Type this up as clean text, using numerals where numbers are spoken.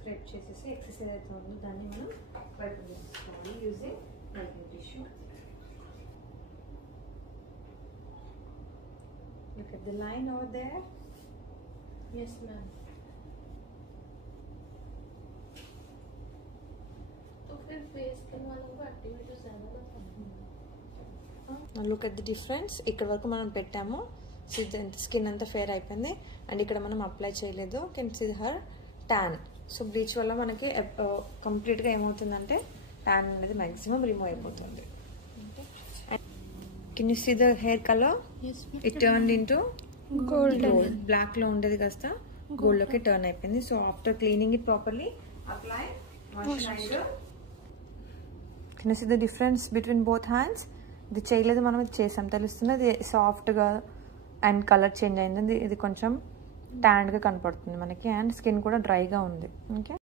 Scrub చేసేసి excess ఏదైతే ఉందో దాన్ని మనం బయటకు తీసుకోవాలి using whitening tissue. Look at the line over there. Yes, ma'am. तो फिर फेस क्रीम वालों को एक्टिवेट ज़्यादा लगता है. Look at the difference. ఇక్కడ వరకు మనం పెట్టాము, స్కిన్ అంతా ఫేర్ అయిపోయింది, అండ్ ఇక్కడ మనం అప్లై చేయలేదు. Can see her tan. So bleach వల్ల మనకి కంప్లీట్గా ఏమవుతుందంటే ట్యాన్ అనేది మ్యాక్సిమం రిమూవ్ అయిపోతుంది. Can you see the hair colour? It turned into gold. Black లో ఉండేది కాస్త గోల్డ్ లోకి టర్న్ అయిపోయింది. So after cleaning it properly apply moisturiser. Can you see the difference between both hands? ఇది చేయలేదు, మనం ఇది చేసాం తెలుస్తుంది. అది సాఫ్ట్గా అండ్ కలర్ చేంజ్ అయింది. ఇది కొంచెం ట్యాన్డ్గా కనపడుతుంది మనకి, అండ్ స్కిన్ కూడా డ్రైగా ఉంది. ఓకే.